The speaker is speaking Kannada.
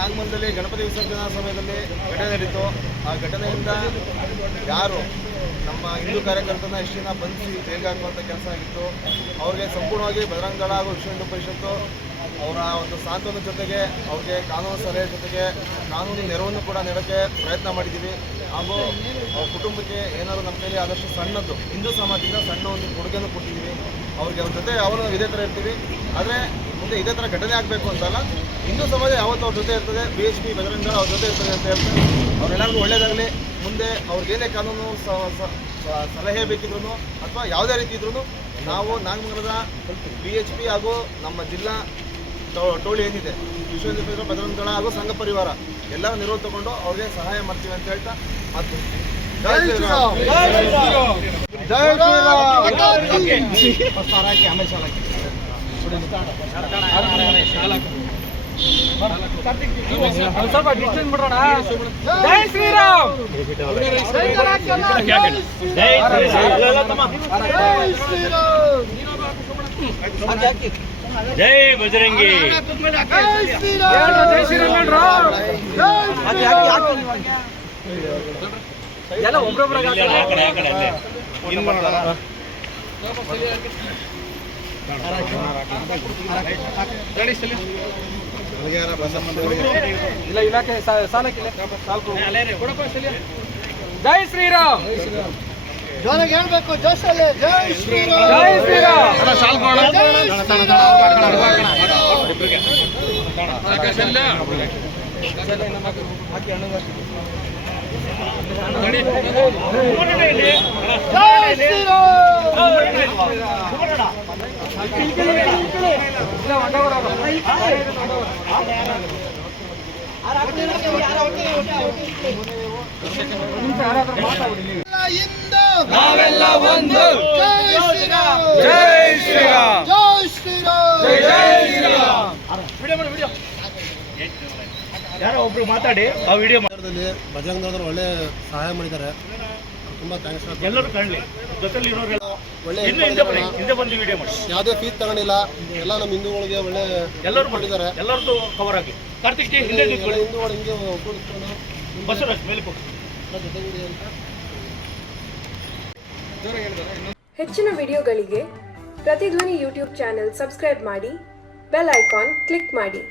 ನಾಗಮಂಡಲಿ ಗಣಪತಿ ವಿಸರ್ಜನಾ ಸಮಯದಲ್ಲಿ ಘಟನೆ ನಡೀತು. ಆ ಘಟನೆಯಿಂದ ಯಾರು ನಮ್ಮ ಹಿಂದೂ ಕಾರ್ಯಕರ್ತನ ಇಷ್ಟು ದಿನ ಬಂಧಿಸಿ ಬೇಗ ಹಾಕುವಂಥ ಕೆಲಸ ಆಗಿತ್ತು. ಅವ್ರಿಗೆ ಸಂಪೂರ್ಣವಾಗಿ ಬಜರಂಗ ದಳ ಹಾಗೂ ವಿಶ್ವ ಹಿಂದೂ ಪರಿಷತ್ತು ಅವರ ಒಂದು ಸಾಂತ್ವನ ಜೊತೆಗೆ, ಅವ್ರಿಗೆ ಕಾನೂನು ಸಲಹೆ ಜೊತೆಗೆ ಕಾನೂನು ನೆರವನ್ನು ಕೂಡ ನೀಡೋಕ್ಕೆ ಪ್ರಯತ್ನ ಮಾಡಿದ್ದೀವಿ. ಹಾಗೂ ಅವ್ರ ಕುಟುಂಬಕ್ಕೆ ಏನಾದರೂ ನಮ್ಮ ಕೈಲಿ ಆದಷ್ಟು ಸಣ್ಣದ್ದು, ಹಿಂದೂ ಸಮಾಜದಿಂದ ಸಣ್ಣ ಒಂದು ಕೊಡುಗೆನೂ ಕೊಟ್ಟಿದ್ದೀವಿ. ಅವ್ರಿಗೆ ಅವ್ರ ಜೊತೆ ಅವರು ಇದೇ ಥರ ಇರ್ತೀವಿ. ಆದರೆ ಮುಂದೆ ಇದೇ ಥರ ಘಟನೆ ಆಗಬೇಕು ಅಂತಲ್ಲ ಹಿಂದೂ ಸಮಾಜ ಯಾವತ್ತು ಅವ್ರ ಜೊತೆ ಇರ್ತದೆ ಬಿ ಎಚ್ ಪಿ ಬಜರಂಗ ಅವ್ರ ಜೊತೆ ಇರ್ತದೆ ಅಂತ ಹೇಳ್ತಾರೆ. ಅವ್ರೆಲ್ಲರಿಗೂ ಒಳ್ಳೇದಾಗಲಿ. ಮುಂದೆ ಅವ್ರಿಗೇನೇ ಕಾನೂನು ಸಲಹೆ ಬೇಕಿದ್ರು ಅಥವಾ ಯಾವುದೇ ರೀತಿ ಇದ್ರೂ ನಾವು ನಾಗಮಂಗಲದ ಬಿ ಎಚ್ ಪಿ ಹಾಗೂ ನಮ್ಮ ಜಿಲ್ಲಾ ಟೋ- ಟೋಳಿ ಏನಿದೆ ವಿಶ್ವೇಶ್ವರ ದಳ ಹಾಗೂ ಸಂಘ ಪರಿವಾರ ಎಲ್ಲರೂ ನಿರೋಧ ತಗೊಂಡು ಅವ್ರಿಗೆ ಸಹಾಯ ಮಾಡ್ತೀವಿ ಅಂತ ಹೇಳ್ತಾ ಮಾತು. ಸ್ವಲ್ಪ ಡಿಸ್ಟೆನ್ಸ್ ಬಿಡೋಣ ಜೈ ಶ್ರೀರಾಮ್ ಜೈ ಬಜರಂಗಿ ಹೇಳ್ರು, ಜೈ ಶ್ರೀರಾಮ್ ಹೇಳ್ರು. ಎಲ್ಲ ಒಬ್ರೊಬ್ರಾಗ ಆ ಕಡೆ ಆ ಕಡೆ ಅಲ್ಲೇ ಇಲ್ಲ ಇಲಾಖೆ ಸಾಲಕ್ಕಿಲ್ಲ. ಜೈ ಶ್ರೀರಾಮ್ ಜೋರಾಗಿ ಹೇಳ್ಬೇಕು ಜೋಶಲ್ಲಿ ಜೈ ಶ್ರೀರಾಮ್ ಜೈ ಶ್ರೀರಾಮ್ ನಾವೆಲ್ಲ ಒಂದು. ಜೈ ಶ್ರೀರಾಮ್ ಜೈ ಶ್ರೀರಾಮ್ ಯಾರೋ ಒಬ್ರು ಮಾತಾಡಿ ಆ ವಿಡಿಯೋ ದಳದವ್ರು ಒಳ್ಳೆ ಸಹಾಯ ಮಾಡಿದ್ದಾರೆ. ತುಂಬಾ ಥ್ಯಾಂಕ್ಸ್ ಎಲ್ಲರೂ ಕಾಣಲಿ ಜೊತೆಲಿ ಒಳ್ಳೆ ಇನ್ನು ಹಿಂದೆ ಬನ್ನಿ ಹಿಂದೆ ಬಂದು ವಿಡಿಯೋ ಮಾಡಿ. ಯಾವುದೇ ಫೀಸ್ ತಗೊಂಡಿಲ್ಲ. ಎಲ್ಲ ನಮ್ಮ ಹಿಂದೂಗಳಿಗೆ ಒಳ್ಳೆ ಎಲ್ಲರೂ ಕೊಟ್ಟಿದ್ದಾರೆ ಎಲ್ಲರದ್ದು ಕವರ್ ಆಗಿ. ಕಾರ್ತಿಕ್ ಜಿ ಹಿಂದೆ ಎಲ್ಲ ನಿಂತ್ಕೊಳ್ಳಿ. ಹಿಂದೂಗಳು ಹಿಂಗೆ ಕೂಡಿಸ್ಕೊಂಡು ಬಸವರಾಜ್ ಮೇಲೆ ಹೋಗಿ ಎಲ್ಲ ಜೊತೆಗೂಡಿ ಅಂತ. ಹೆಚ್ಚಿನ ವಿಡಿಯೋಗಳಿಗೆ ಪ್ರತಿಧ್ವನಿ ಯೂಟ್ಯೂಬ್ ಚಾನೆಲ್ ಸಬ್ಸ್ಕ್ರೈಬ್ ಮಾಡಿ ಬೆಲ್ ಐಕಾನ್ ಕ್ಲಿಕ್ ಮಾಡಿ.